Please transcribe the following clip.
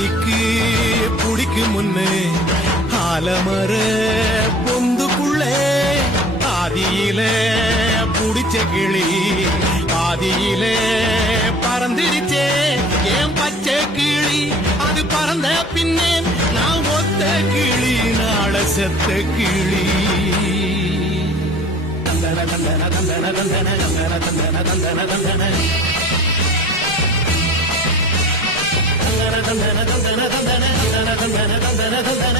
பாதிக்கு புடிக்கும் முன்னு ஆலமர பொந்துக்குள்ளே ஆதியில புடிச்ச கிளி ஆதியில பறந்துருச்சே ஏன் பச்சை கிளி அது பறந்த பின்னே நான் ஒத்த கிளி நாள செத்த கிளி தந்தன தந்தன தந்தன தந்தன தந்தன தந்தன தந்தன தந்தன தந்தன தந்தன தந்தன தந்தன தந்தன தந்தன தந்தன